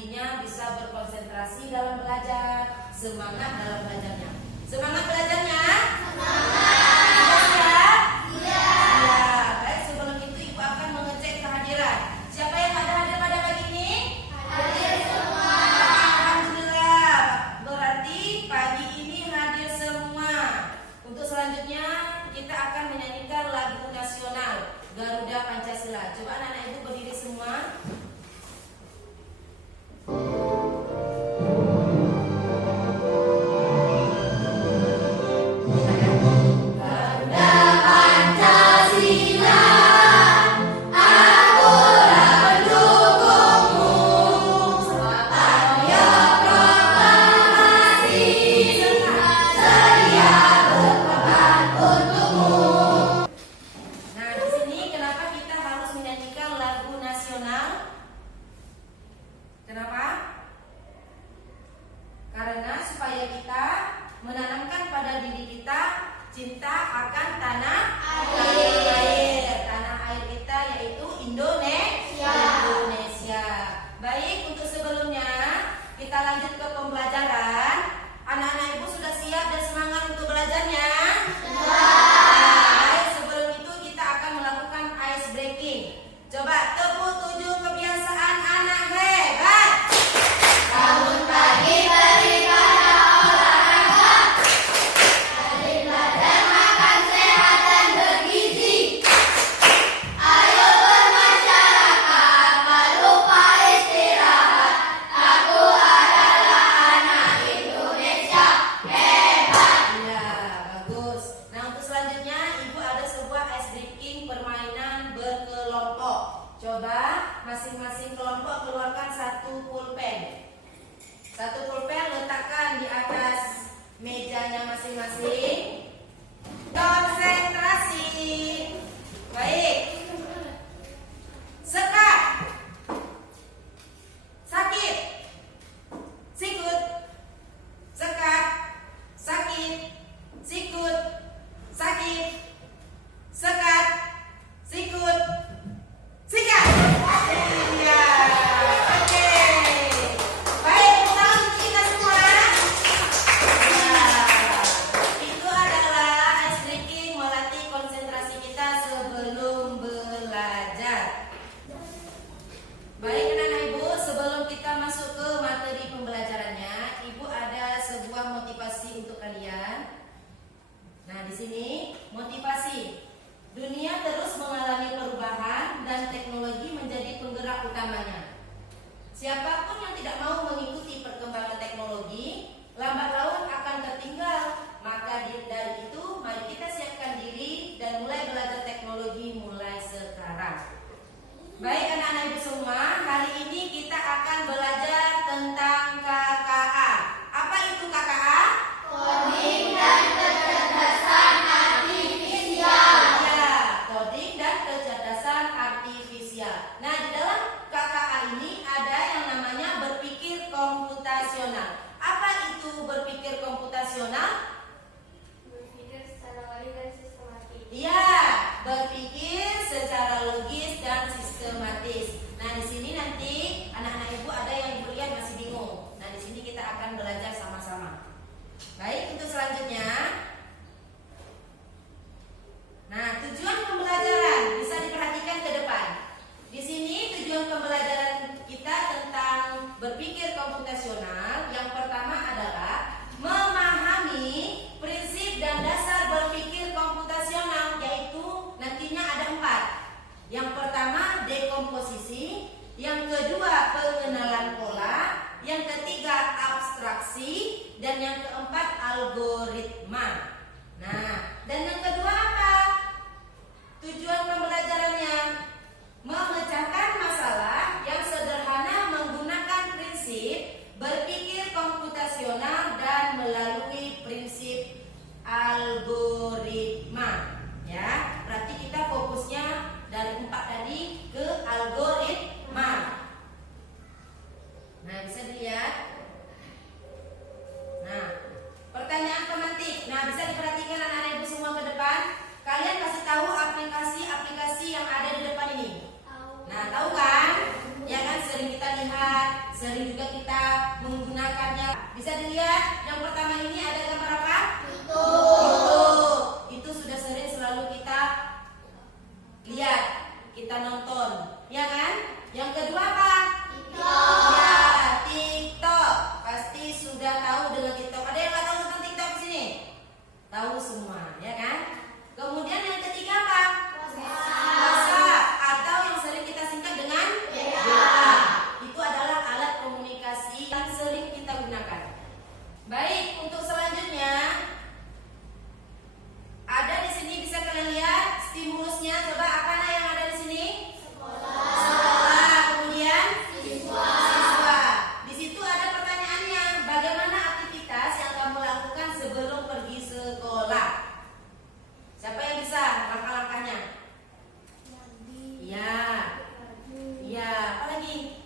nantinya bisa berkonsentrasi dalam belajar, semangat dalam belajarnya. Semangat belajarnya? Semangat! Iya. Baik, sebelum itu Ibu akan mengecek kehadiran. Siapa yang ada hadir pada pagi ini? Hadir semua. Alhamdulillah. Berarti pagi ini hadir semua. Untuk selanjutnya kita akan menyanyikan lagu nasional Garuda Pancasila. Coba anak-anak Ibu berdiri semua. Kenapa? Karena supaya kita menanamkan pada diri kita cinta akan tanah air. Tanah air kita yaitu Indonesia. Baik, untuk sebelumnya kita lanjut ke pembelajaran. Anak-anak Ibu sudah siap dan semangat untuk belajarnya? Baik, sebelum itu kita akan melakukan ice breaking. Coba tepuk 7 kebiasaan anak hebat. Bangun pagi beribadah olahraga, rajin belajar makan sehat dan bergizi. Ayo bermasyarakat, tak lupa istirahat. Aku adalah anak Indonesia hebat. Ya, bagus. Nah, untuk selanjutnya Ibu ada sebuah ice breaking permainan berkelompok. Coba masing-masing kelompok keluarkan satu pulpen. Satu pulpen letakkan di atas mejanya masing-masing. Konsentrasi. Baik. Sekat. Sakit. Sikut. Sekat. Sakit. Sikut. Sakit. Sekat. Sikut. Sikat. Iya. Oke. Baik, ulang untuk kita semua. Nah, itu adalah ice breaking melatih konsentrasi kita sebelum belajar. Baik, anak-anak Ibu, sebelum kita masuk ke materi pembelajarannya, Ibu ada sebuah motivasi untuk kalian. Nah, di sini motivasi. Dunia terus mengalami perubahan dan teknologi menjadi penggerak utamanya. Siapapun yang tidak mau mengikuti perkembangan teknologi, lambat laun akan tertinggal. Maka dari itu, mari kita siapkan diri dan mulai belajar teknologi mulai sekarang. Baik anak-anak Ibu semua, hari ini kita akan belajar tentang KKA. Apa itu KKA? Coding dan kecerdasan artifisial. Ya, coding dan kecerdasan artifisial. Nah, di dalam KKA ini ada yang namanya berpikir komputasional. Apa itu berpikir komputasional? Berpikir secara logis dan sistematis. Iya, berpikir secara logis dan sistematis. Nah, di sini nanti anak-anak Ibu ada yang Ibu lihat masih bingung. Nah, di sini kita akan belajar sama-sama. Baik, untuk selanjutnya. Nah, tujuan pembelajaran bisa diperhatikan ke depan. Di sini tujuan pembelajaran kita tentang berpikir komputasional yang pertama adalah memahami prinsip dan dasar berpikir komputasional, yaitu nantinya ada 4. Yang pertama dekomposisi, yang kedua pengenalan pola, yang ketiga abstraksi, dan yang keempat algoritma. Nah, dan yang kedua apa? Tujuan pembelajarannya memecahkan masalah yang sederhana menggunakan prinsip berpikir komputasional dan melalui prinsip algoritma. Ya, berarti kita fokusnya dari 4 tadi ke algoritma. Nah, bisa dilihat. Nah, pertanyaan pemantik. Nah, bisa diperhatikan anak-anak Ibu semua ke depan. Kalian kasih tahu aplikasi-aplikasi yang ada di depan ini. Nah, tahu kan? Ya kan, sering kita lihat, sering sering juga kita menggunakannya. Bisa dilihat yang pertama ini ada gambar apa? Itu sudah sering selalu kita lihat, kita nonton, ya kan? Yang kedua apa? Ya, TikTok. Pasti sudah tahu dengan TikTok. Ada yang nggak tahu tentang TikTok di sini? Tahu semua, ya kan? Kemudian yang ketiga apa? WhatsApp, atau yang sering kita singkat dengan WA. Itu adalah alat komunikasi yang sering kita gunakan. Baik, untuk selanjutnya ada di sini, bisa kalian lihat stimulusnya. Coba apa yang ada di sini? Sekolah. Kemudian siswa. Di situ ada pertanyaannya. Bagaimana aktivitas yang kamu lakukan sebelum pergi sekolah? Siapa yang bisa langkah-langkahnya? Ya. Ya, apa lagi?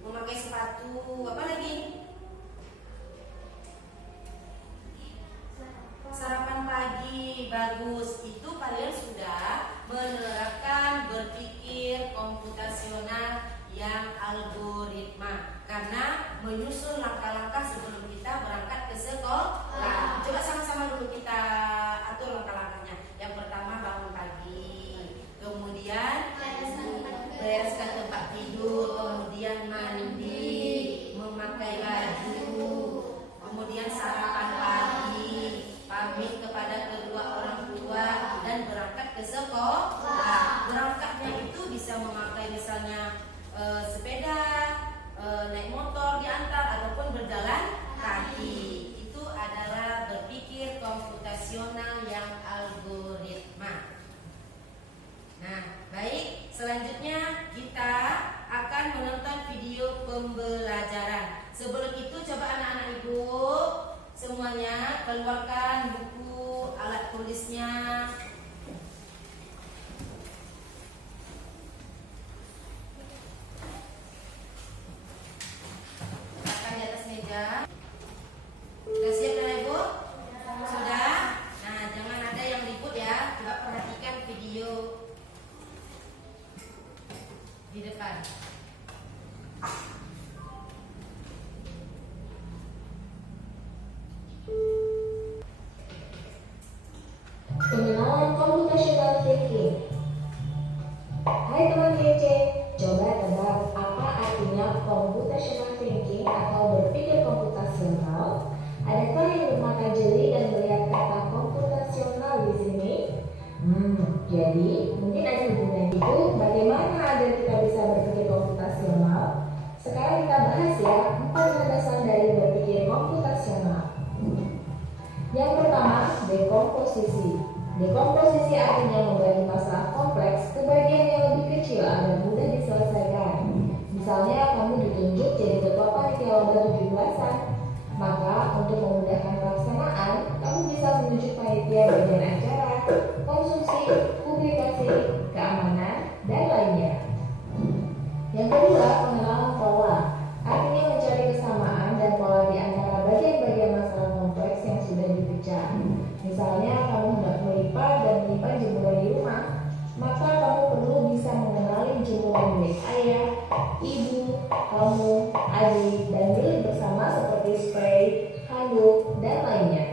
Memakai sepatu. Apa lagi? Sarapan pagi. Bagus. Itu kalian sudah menerapkan berpikir komputasional yang algoritma, karena menyusun langkah-langkah sebelum kita berangkat ke sekolah. Coba sama-sama dulu kita atur langkah-langkahnya. Yang pertama, bangun pagi, kemudian bereskan tempat tidur, kemudian mandi, memakai baju, kemudian sarapan pagi, pamit kepada kedua orang tua, dan berangkat ke sekolah. Berangkatnya itu bisa memakai misalnya sepeda, naik motor diantar, ataupun berjalan kaki. Itu adalah berpikir komputasional yang algoritma. Nah, baik, selanjutnya kita akan menonton video pembelajaran. Sebelum itu coba anak-anak ibu semuanya keluarkan buku, alat tulisnya. Letakkan di atas meja. Sudah siap anak ibu? Sudah? Nah, jangan ada yang ribut ya. Coba perhatikan video di depan. Pengenalan computational thinking. Hai teman kece, coba tebak apa artinya computational thinking atau berpikir komputasional? Adakah yang bermata jeli dan melihat kata komputasional di sini? Jadi mungkin ada hubungan itu. Bagaimana agar kita bisa berpikir komputasional? Sekarang kita bahas ya 4 landasan dari berpikir komputasional. Yang pertama, dekomposisi. Dekomposisi artinya membagi masalah kompleks ke bagian yang lebih kecil agar mudah diselesaikan. Misalnya kamu ditunjuk jadi ketua panitia lomba 17-an. Maka untuk memudahkan pelaksanaan, kamu bisa menunjuk panitia bagian acara, konsumsi, publikasi, keamanan, dan lainnya. Yang kedua, pengenalan pola. Artinya mencari kesamaan dan pola di antara bagian-bagian masalah kompleks yang sudah dipecah. Misalnya kamu hendak melipat dan menyimpan jemuran di rumah, maka kamu perlu bisa mengenali jemuran milik ayah, ibu, kamu, adik, dan milik bersama seperti spray, handuk, dan lainnya.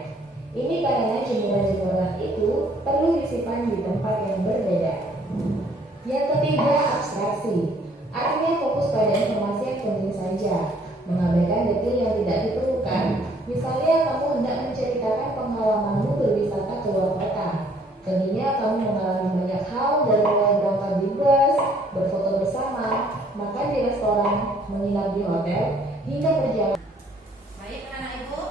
Ini karena jemuran-jemuran itu perlu disimpan di tempat yang berbeda. Yang ketiga, abstraksi. Artinya fokus pada informasi yang penting saja, mengabaikan detail yang tidak diperlukan. Misalnya kamu hendak menceritakan pengalamanmu berwisata ke luar kota. Tentunya kamu mengalami banyak hal dari mulai berangkat di bus, berfoto bersama, makan di restoran, menginap di hotel, hingga perjalanan. Baik anak ibu,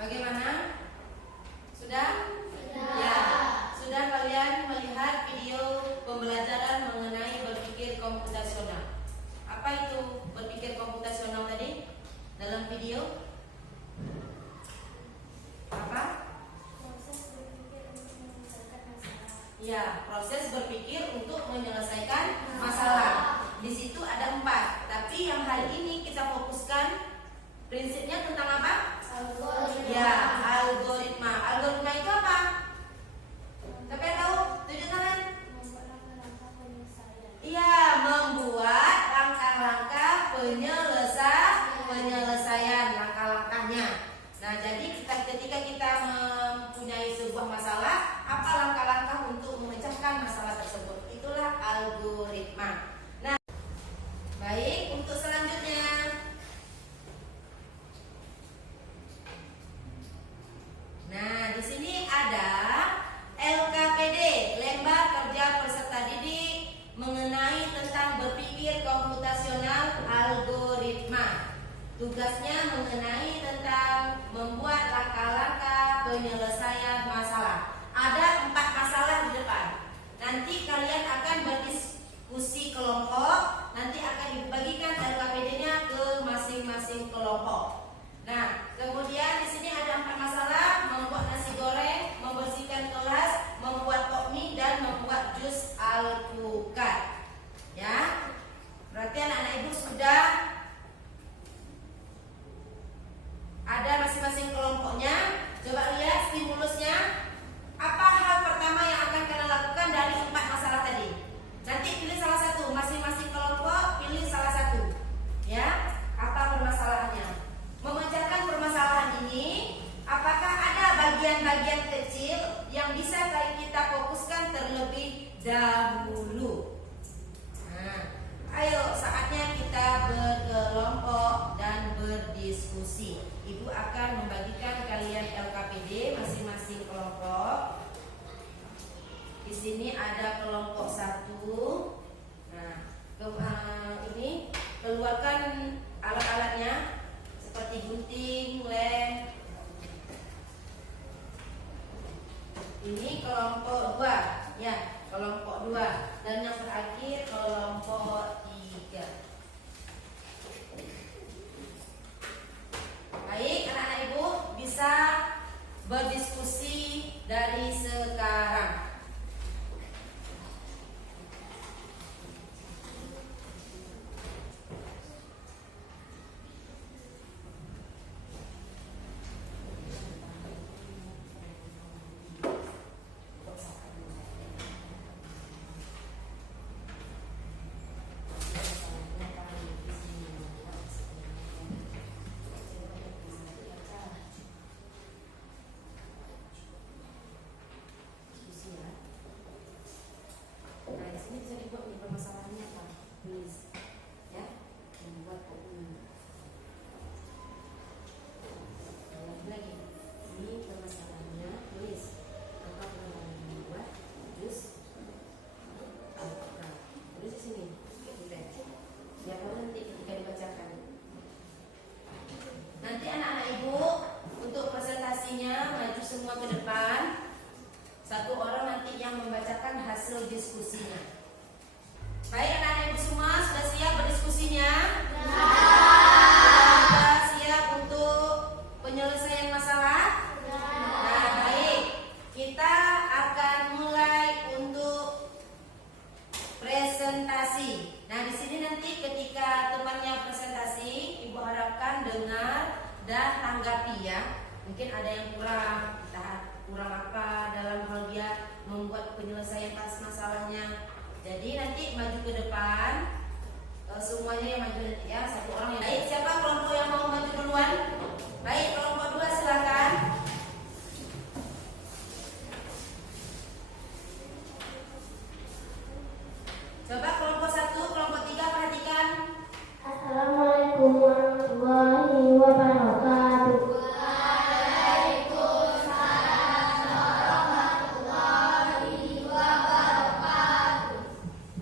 bagaimana? Sudah? Ya, sudah kalian melihat video pembelajaran mengenai berpikir komputasional. Apa itu berpikir komputasional tadi dalam video? Apa? Proses berpikir untuk menyelesaikan masalah. Ya, proses berpikir untuk menyelesaikan masalah. Di situ ada 4, tapi yang hari ini kita fokuskan prinsipnya tentang apa? Algoritma. Ya, algoritma. Algoritma itu apa? Siapa yang tahu? Tunjuk tangan. Membuat langkah-langkah penyelesaian. Iya, membuat langkah-langkah Tugasnya mengenai tentang membuat langkah-langkah penyelesaian masalah. Ada 4 masalah di depan. Nanti kalian akan berdiskusi kelompok. Nanti akan dibagikan LKPD-nya ke masing-masing kelompok. Nah, kemudian di sini ada 4 masalah: membuat nasi goreng, membersihkan kelas, membuat pokmie, dan membuat jus alpukat. Ya, berarti anak-anak ibu sudah ada masing-masing kelompoknya. Coba lihat stimulusnya. Apa hal pertama yang akan kalian lakukan dari 4 masalah tadi? Nanti pilih salah satu, masing-masing kelompok pilih salah satu. Ya, apa permasalahannya? Memecahkan permasalahan ini, apakah ada bagian-bagian kecil yang bisa kita fokuskan terlebih dahulu? Nah, ayo saatnya kita berkelompok dan berdiskusi. Ibu akan membagikan kalian LKPD masing-masing kelompok. Di sini ada kelompok 1. Nah, ini keluarkan alat-alatnya seperti gunting, lem. Ini kelompok 2, ya, kelompok 2. Dan yang terakhir kelompok 3. Baik, anak-anak ibu bisa berdiskusi dari sekarang. Nanti anak-anak ibu untuk presentasinya maju semua ke depan. Satu orang nanti yang membacakan hasil diskusinya. Baik, anak-anak ibu semua sudah siap berdiskusinya? Sudah siap untuk penyelesaian masalah? Nah, baik. Kita akan mulai untuk presentasi. Nah, di sini nanti ketika temannya presentasi, ibu harapkan dengar dan tanggapi ya. Mungkin ada yang kurang apa dalam hal dia membuat penyelesaian masalahnya. Jadi nanti maju ke depan, semuanya yang maju nanti ya, satu orang yang. Baik, siapa kelompok yang mau maju duluan? Baik, kelompok 2 silakan. Coba kelompok 1, kelompok 3 perhatikan. Assalamualaikum warahmatullahi wabarakatuh.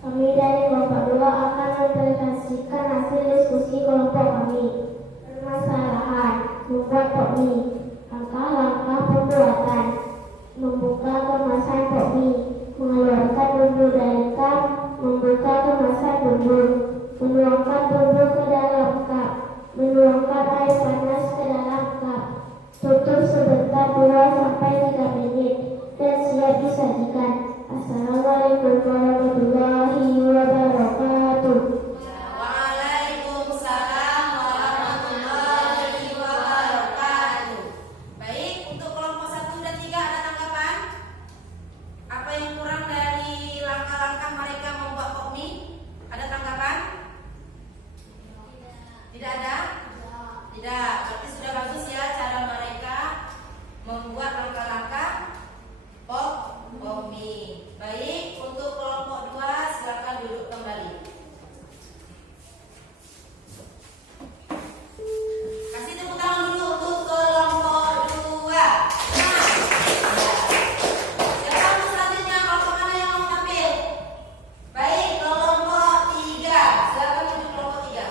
Kami dari kelompok 2 akan mempresentasikan hasil diskusi kelompok kami. Permasalahan membuat pokmie, langkah-langkah pembuatan, membuka kemasan pokmie, mengeluarkan bumbu dari cup, membuka kemasan bumbu, menuangkan bumbu ke dalam cup, menuangkan air panas ke dalam cup, tutup sebentar 2-3 menit, dan siap disajikan. Assalamualaikum warahmatullahi wabarakatuh. Waalaikumsalam warahmatullahi wabarakatuh. Baik, untuk kelompok 1 dan 3 ada tanggapan? Apa yang kurang dari langkah-langkah mereka membuat pokmie? Ada tanggapan? Tidak ada? Tidak, berarti sudah bagus ya cara mereka membuat langkah-langkah pokmie. Baik, untuk kelompok 2 silakan duduk kembali. Kasih tepuk tangan dulu untuk kelompok 2. Nah, siapa untuk selanjutnya? Kelompok mana yang mau tampil? Baik, kelompok 3. Silakan duduk kelompok 3.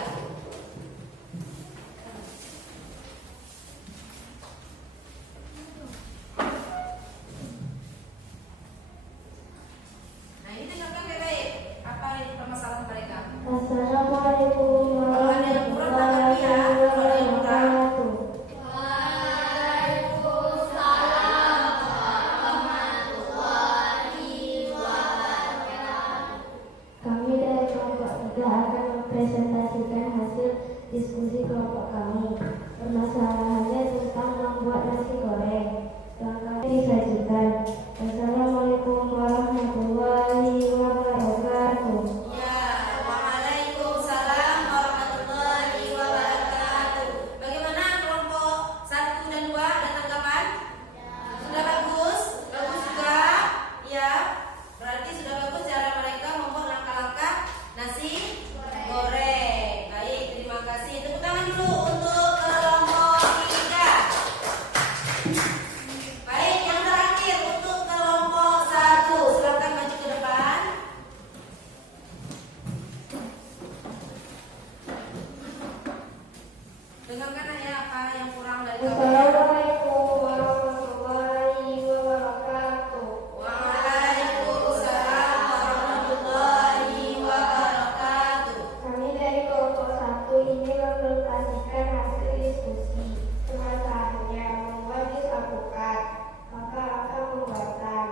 Assalamualaikum warahmatullahi wabarakatuh. Waalaikumsalam warahmatullahi wabarakatuh. Kami dari kelompok 1 ini mempresentasikan hasil diskusi. Permasalahannya membuat jus alpukat. Langkah-langkah pembuatan.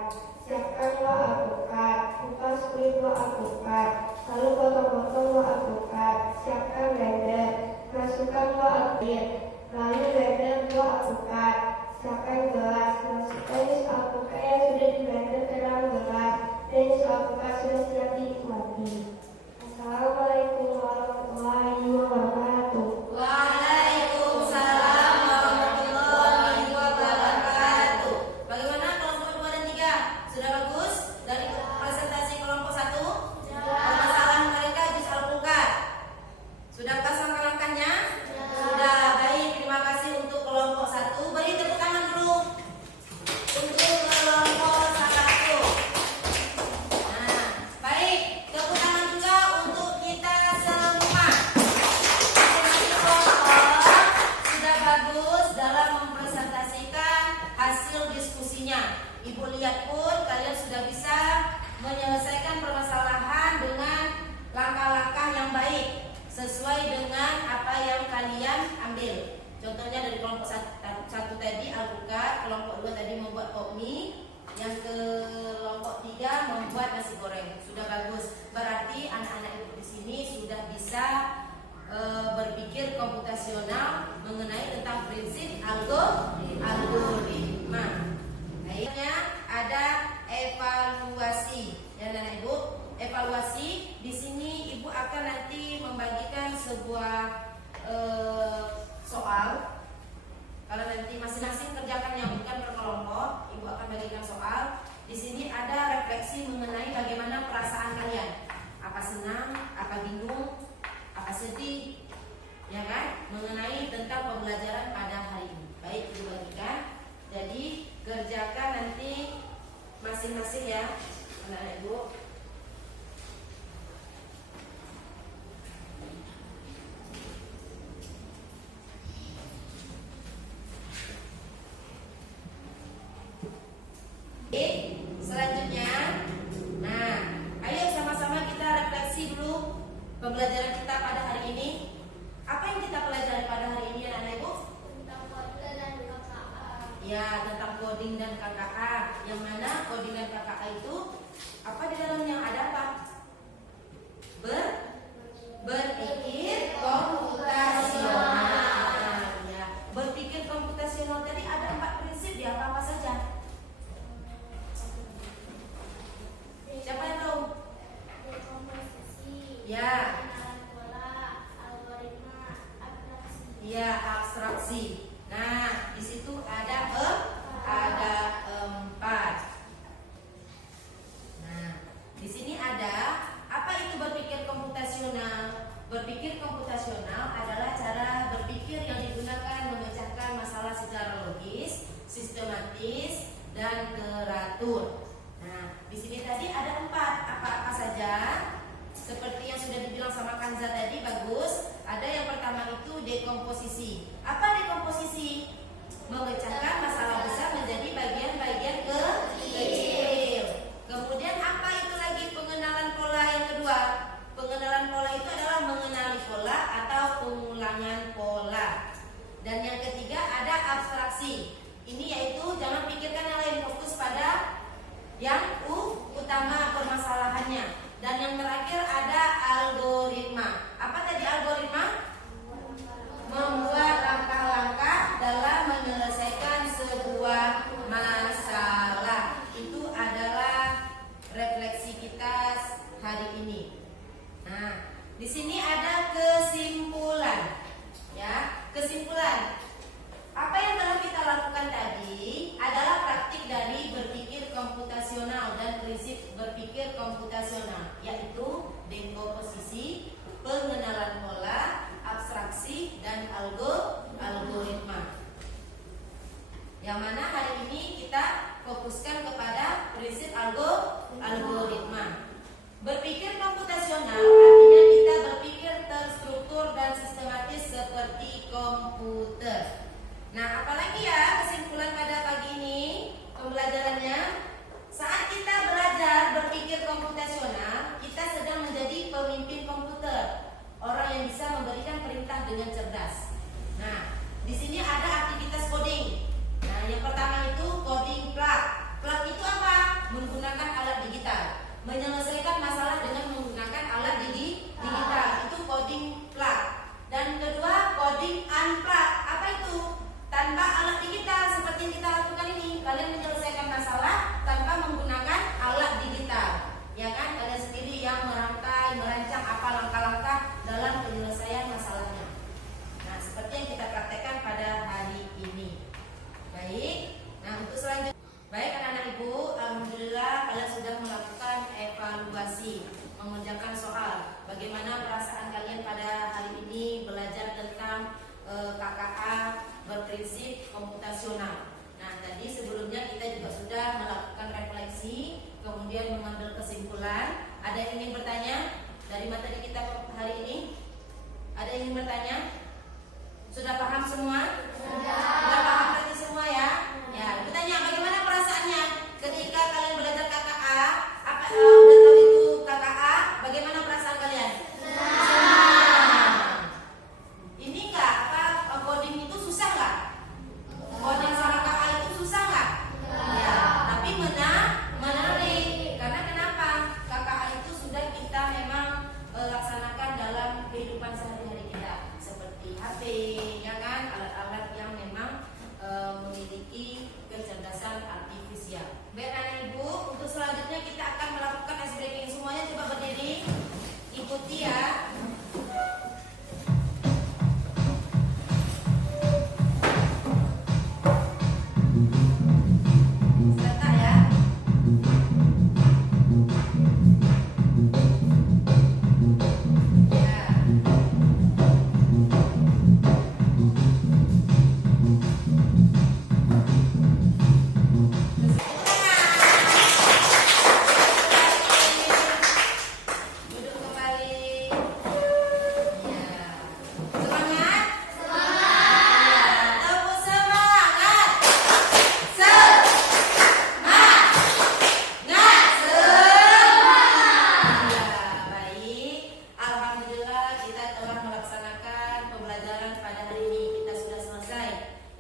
Siapkan buah alpukat. Kupas kulit buah alpukat. Lalu potong-potong buah alpukat. Siapkan blender. Masukkan buah alpukat. Lalu blender buah alpukat. Siapkan gelas. Masukkan jus alpukat yang sudah di blender ke dalam gelas. Dan jus alpukat sudah siap dinikmati. Assalamualaikum warahmatullahi wabarakatuh. Waalaikumsalam warahmatullahi wabarakatuh. Bagaimana kelompok 2 dan 3? Sudah bagus dari presentasi kelompok 1? Permasalahan mereka jus alpukat. Sudahkah langkah-langkahnya? Sudah. Baik, terima kasih untuk kelompok 1. Beri tepuk tangan dulu untuk kelompok 1. Nah, baik, tepuk tangan juga untuk kita semua. Masing-masing kelompok sudah bagus dalam mempresentasikan hasil diskusinya. Ibu lihat pun kalian sudah bisa menyelesaikan permasalahan dengan langkah-langkah yang baik sesuai dengan apa yang kalian ambil. Contohnya dari kelompok 1 tadi alpukat, kelompok 2 tadi membuat pop mie, yang kelompok 3 membuat nasi goreng. Sudah bagus. Berarti anak-anak ibu di sini sudah bisa berpikir komputasional mengenai tentang prinsip algoritma. Akhirnya ada evaluasi. Ya, anak ibu, evaluasi di sini ibu akan nanti membagikan sebuah soal. Kalau nanti masing-masing kerjakannya bukan per kelompok, ibu akan bagikan soal. Di sini ada refleksi mengenai bagaimana perasaan kalian. Apa senang, apa bingung, apa sedih, ya kan? Mengenai tentang pembelajaran pada hari ini. Baik, ibu bagikan. Jadi kerjakan nanti masing-masing ya, anak-anak ibu. Selanjutnya, nah, ayo sama-sama kita refleksi dulu pembelajaran kita pada hari ini. Apa yang kita pelajari pada hari ini, anak-anak ibu? Tentang kode dan KKA. Ya, tentang coding dan KKA. Yang mana coding dan KKA itu apa di dalamnya? Ada apa? Berpikir komputasional. Ya, berpikir komputasional tadi ada 4 prinsip ya, apa saja? Siapa yang tahu? Dekomposisi. Ya. Pengenalan pola, algoritma, abstraksi. Ya, abstraksi. Nah, di situ ada 4. Nah, di sini ada apa itu berpikir komputasional? Berpikir komputasional adalah cara berpikir yang digunakan memecahkan masalah secara logis, sistematis, dan teratur. Nah, di sini tadi ada 4. Apa-apa saja? Seperti yang sudah dibilang sama Kanza tadi, bagus. Ada yang pertama itu dekomposisi. Apa dekomposisi? Memecahkan masalah besar menjadi bagian-bagian kecil. Kemudian apa itu lagi pengenalan pola yang kedua? Pengenalan pola itu adalah mengenali pola atau pengulangan pola. Dan yang ketiga ada abstraksi. Ini yaitu jangan pikirkan yang lain, fokus pada yang utama permasalahannya. Dan yang terakhir ada algoritma. Apa tadi algoritma? Membuat langkah-langkah dalam menyelesaikan sebuah masalah. Itu adalah refleksi kita hari ini. Nah, di sini ada kesimpulan. Ya, kesimpulan. Apa yang telah kita lakukan tadi adalah praktik dari berpikir komputasional dan prinsip berpikir komputasional, yaitu dekomposisi, pengenalan pola, abstraksi, dan algoritma. Yang mana hari ini kita fokuskan kepada prinsip algoritma. Berpikir komputasional artinya kita berpikir terstruktur dan sistematis seperti komputer. Nah, apalagi ya kesimpulan pada pagi ini pembelajarannya, saat kita belajar berpikir komputasional, kita sedang menjadi pemimpin komputer, orang yang bisa memberikan perintah dengan cerdas. Nah, di sini ada aktivitas coding. Nah, yang pertama itu coding plug. Plug itu apa? Menggunakan alat digital, menyelesaikan masalah dengan menggunakan alat digital. Itu coding plug. Dan kedua, coding unplug. Apa itu? Tanpa alat digital seperti yang kita lakukan ini, kalian menyelesaikan masalah tanpa menggunakan alat digital. Ya kan? Kalian sendiri yang merangkai, merancang apa langkah-langkah dalam penyelesaian masalahnya. Nah, seperti yang kita praktekkan pada hari ini. Baik. Nah, untuk selanjutnya, baik anak-anak ibu, alhamdulillah kalian sudah melakukan evaluasi, mengerjakan soal. Bagaimana perasaan kalian pada hari ini belajar tentang KKA berprinsip komputasional. Nah, tadi sebelumnya kita juga sudah melakukan refleksi, kemudian mengambil kesimpulan. Ada yang ingin bertanya dari materi kita hari ini? Ada yang ingin bertanya? Sudah paham semua? Sudah paham berarti semua ya? Ya, bertanya bagaimana perasaannya ketika kalian belajar KKA? Apa udah tahu itu KKA? Bagaimana perasaan kalian? Ini enggak coding itu susah nggak? Coding sama KKA itu susah nggak? Ya, tapi menarik. Karena kenapa? KKA itu sudah kita memang laksanakan dalam kehidupan sehari-hari kita, seperti HP, ya kan? Alat-alat yang memang memiliki kecerdasan artifisial. Baik anak ibu, untuk selanjutnya kita akan melakukan ice breaking. Semuanya coba berdiri, ikuti ya. Sebentar ya. Duduk kembali. Ya. Semangat. Tepuk semangat. Ya, baik. Alhamdulillah kita telah melaksanakan pembelajaran pada hari ini. Kita sudah selesai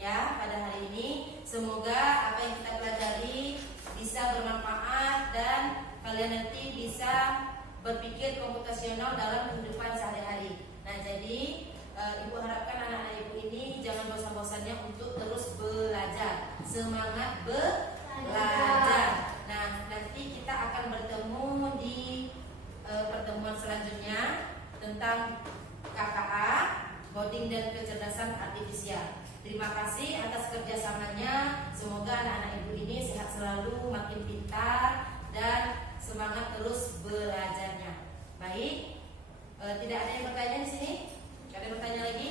ya pada hari ini. Semoga apa yang kita pelajari bisa bermanfaat dan kalian nanti bisa berpikir komputasional dalam kehidupan sehari-hari. Nah, jadi ibu harapkan anak-anak ibu ini jangan bosan-bosannya untuk terus belajar. Semangat belajar. Nah, nanti kita akan bertemu di pertemuan selanjutnya tentang KKA, coding dan kecerdasan artifisial. Terima kasih atas kerjasamanya. Semoga anak-anak ibu ini sehat selalu, makin pintar dan semangat terus belajarnya. Baik, tidak ada yang bertanya di sini? Tidak ada yang bertanya lagi?